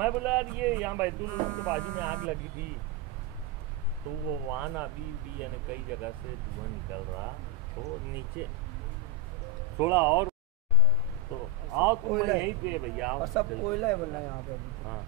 मैं बोला यार ये यहाँ बैतूल के बाजू में आग लगी थी, तो वो वहाँ ना अभी भी यानी कई जगह से धुआं निकल रहा, तो नीचे थोड़ा और तो आओ तुम यहीं पे भैया आओ। और सब कोयला है बोलना यहाँ पे। हाँ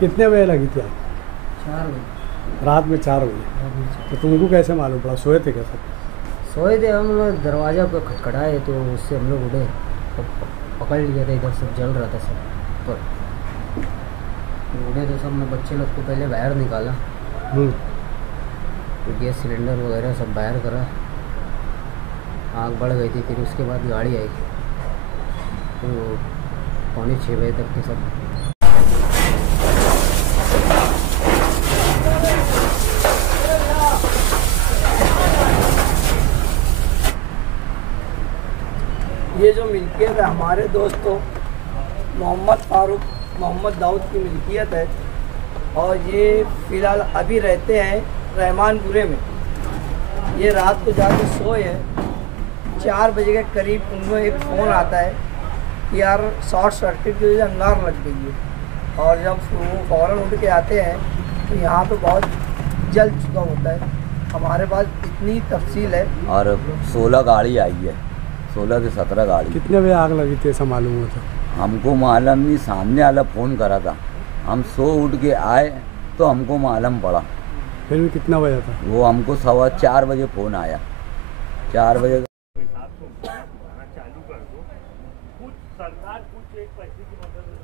कितने बजे लगी थी आप? 4 बजे रात में 4 बजे। तो तुमको कैसे मालूम पड़ा? सोए थे कैसे? सोए थे हम लोग, दरवाज़ा पर खटखटाए तो उससे हम लोग उठे तो पकड़ लिया था, इधर सब जल रहा था सब पर। तो उठे तो सब मैं बच्चे लोग को पहले बाहर निकाला, तो गैस सिलेंडर वगैरह सब बाहर करा, आग बढ़ गई थी। फिर उसके बाद गाड़ी आई तो 5:45 बजे तक के सब। ये जो मिल्कियत है हमारे दोस्तों मोहम्मद फारूक मोहम्मद दाऊद की मिल्कियत है, और ये फ़िलहाल अभी रहते हैं रहमानपुरे में। ये रात को जाके सोए हैं, 4 बजे के करीब उनको एक फ़ोन आता है कि यार शॉर्ट सर्किट की वजह से अंगार लग गई है, और जब वो फ़ौरन उठ के आते हैं तो यहाँ पे बहुत जल चुका होता है। हमारे पास इतनी तफसील है। और 16 गाड़ी आई है, 16 से 17 गाड़ी। कितने बजे आग लगी थी ऐसा मालूम हुआ था? हमको मालूम नहीं, सामने वाला फ़ोन करा था, हम सो उठ के आए तो हमको मालूम पड़ा। फिर भी कितना बजा था? वो हमको 4:15 बजे फ़ोन आया, 4 बजे। चालू कर दो, कुछ सरकार कुछ एक पैसे की मदद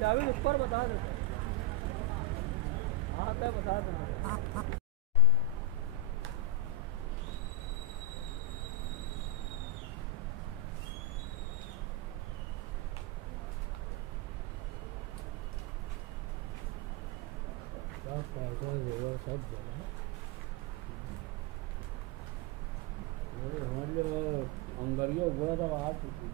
जावेद ऊपर बता देते, हाँ तो बता देना। हमारे अंगरियों हुआ था, आ चुकी।